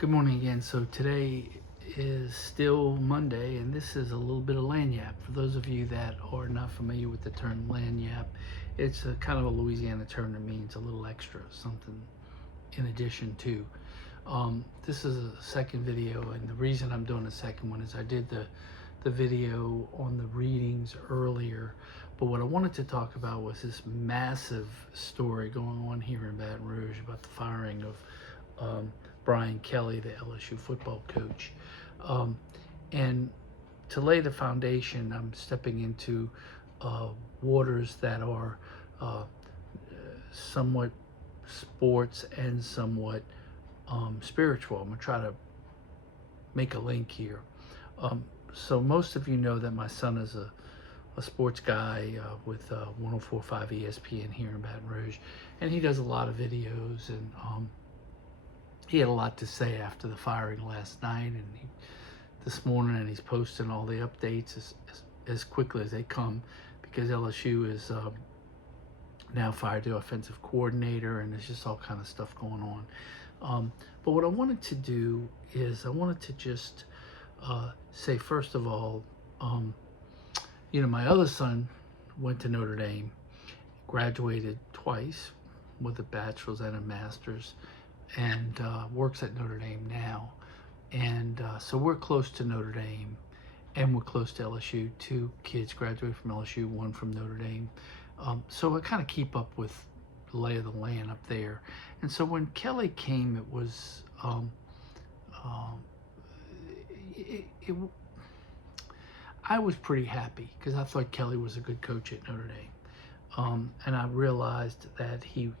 Good morning again. So today is still Monday, and this is a little bit of lanyap. For those of you that are not familiar with the term lanyap, it's a kind of a Louisiana term that means a little extra, something in addition to. This is a second video, and the reason I'm doing a second one is I did the video on the readings earlier, but what I wanted to talk about was this massive story going on here in Baton Rouge about the firing of Brian Kelly, the LSU football coach. And to lay the foundation, I'm stepping into waters that are somewhat sports and somewhat spiritual. I'm going to try to make a link here. So most of you know that my son is a sports guy with 104.5 ESPN here in Baton Rouge, and he does a lot of videos, and he had a lot to say after the firing last night and this morning, and he's posting all the updates as quickly as they come, because LSU is now fired the offensive coordinator, and there's just all kind of stuff going on. But what I wanted to do is I wanted to just say, first of all, my other son went to Notre Dame, graduated twice with a bachelor's and a master's, and works at Notre Dame now. And so we're close to Notre Dame, and we're close to LSU. Two kids graduated from LSU, one from Notre Dame. So I kind of keep up with the lay of the land up there. And so when Kelly came, it was I was pretty happy, because I thought Kelly was a good coach at Notre Dame. And I realized that he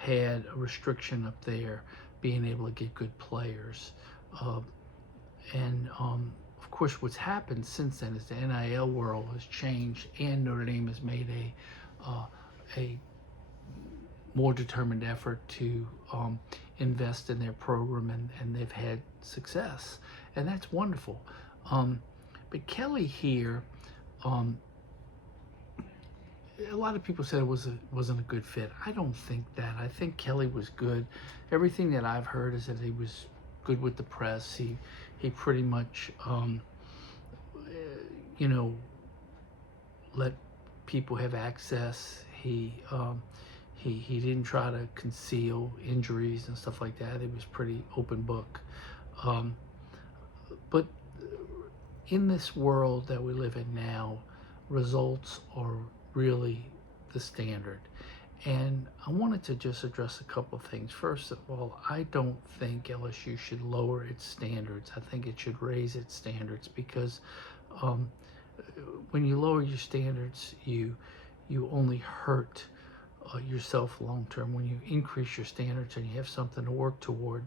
had a restriction up there, being able to get good players. Of course, what's happened since then is the NIL world has changed, and Notre Dame has made a more determined effort to invest in their program, and they've had success, and that's wonderful. But Kelly here, a lot of people said it wasn't a good fit. I don't think that. I think Kelly was good. Everything that I've heard is that he was good with the press. He pretty much let people have access. He didn't try to conceal injuries and stuff like that. It was pretty open book. But in this world that we live in now, results are really the standard. And I wanted to just address a couple of things. First of all, I don't think LSU should lower its standards. I think it should raise its standards, because when you lower your standards, you only hurt yourself long term. When you increase your standards and you have something to work toward,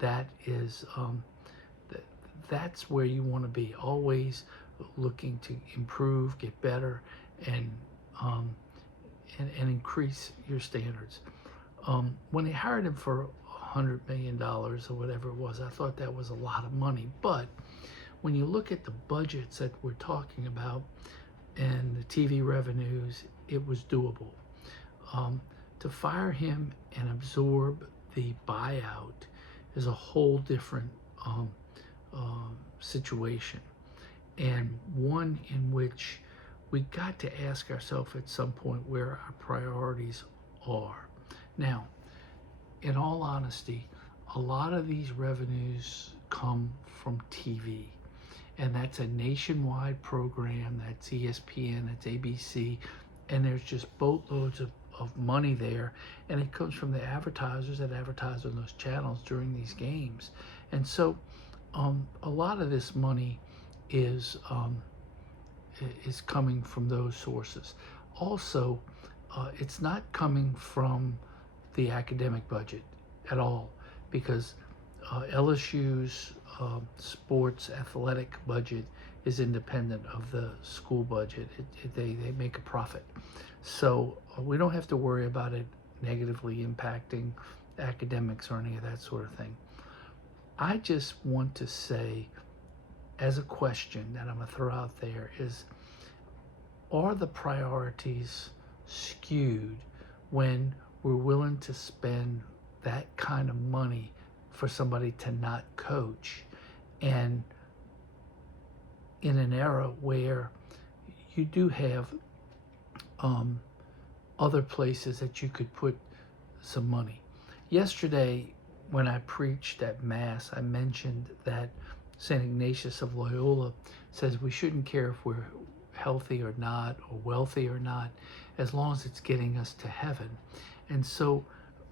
that is that's where you want to be, always looking to improve, get better, and increase your standards. When they hired him for $100 million or whatever it was, I thought that was a lot of money. But when you look at the budgets that we're talking about and the TV revenues, it was doable. To fire him and absorb the buyout is a whole different situation, and one in which we got to ask ourselves at some point where our priorities are. Now, in all honesty, a lot of these revenues come from TV, and that's a nationwide program. That's ESPN, that's ABC, and there's just boatloads of money there, and it comes from the advertisers that advertise on those channels during these games. And so a lot of this money is coming from those sources. Also, it's not coming from the academic budget at all, because LSU's sports athletic budget is independent of the school budget. They make a profit. So we don't have to worry about it negatively impacting academics or any of that sort of thing. I just want to say, as a question that I'm going to throw out there, is, are the priorities skewed when we're willing to spend that kind of money for somebody to not coach. And in an era where you do have other places that you could put some money. Yesterday, when I preached at Mass, I mentioned that St. Ignatius of Loyola says we shouldn't care if we're healthy or not, or wealthy or not, as long as it's getting us to heaven. And so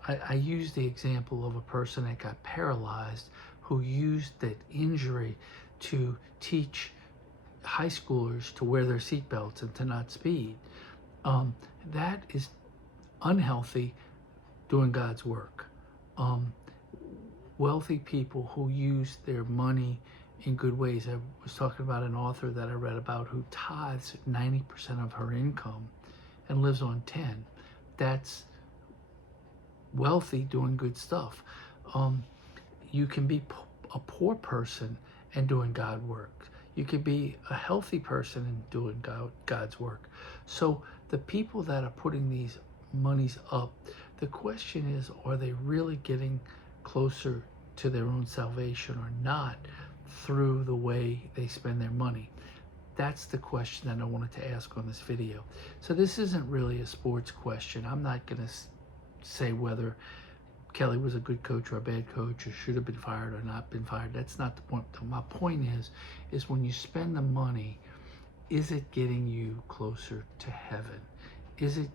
I used the example of a person that got paralyzed who used that injury to teach high schoolers to wear their seatbelts and to not speed. That is unhealthy doing God's work. Wealthy people who use their money in good ways. I was talking about an author that I read about who tithes 90% of her income and lives on 10. That's wealthy doing good stuff. You can be a poor person and doing God work. You can be a healthy person and doing God's work. So the people that are putting these monies up, the question is, are they really getting closer to their own salvation or not through the way they spend their money? That's the question that I wanted to ask on this video. So this isn't really a sports question. I'm not going to say whether Kelly was a good coach or a bad coach, or should have been fired or not been fired. That's not the point. My point is when you spend the money, is it getting you closer to heaven? Is it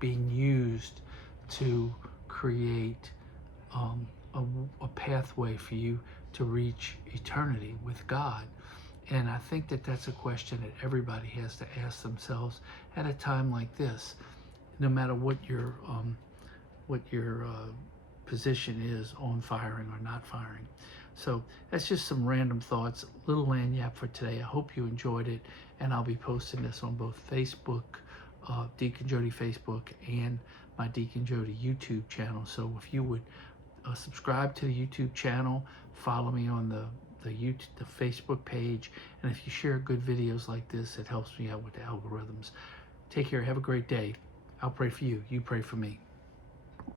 being used to create a pathway for you to reach eternity with God? And I think that that's a question that everybody has to ask themselves at a time like this, no matter what your position is on firing or not firing. So that's just some random thoughts, little lanyap for today. I hope you enjoyed it, and I'll be posting this on both Facebook, Deacon Jodi Facebook, and my Deacon Jodi YouTube channel. So if you would subscribe to the YouTube channel, follow me on the Facebook page, and if you share good videos like this, it helps me out with the algorithms. Take care. Have a great day. I'll pray for you. You pray for me.